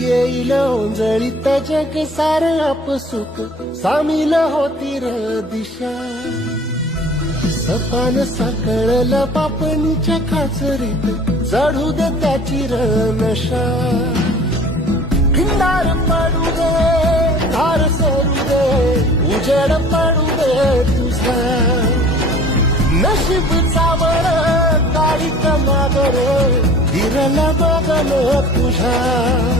येईल ओंजळीत जग सार आपसुक सामील होती र दिशा. सपान साकळलं पापणीच्या खाचरीत. चढू दे त्याची र नशा. खिंडार पडू दे धार सरू दे उजेड पडू दे तुझा. नशीब चावळ काळी कमागर हिरला बघल तुझा.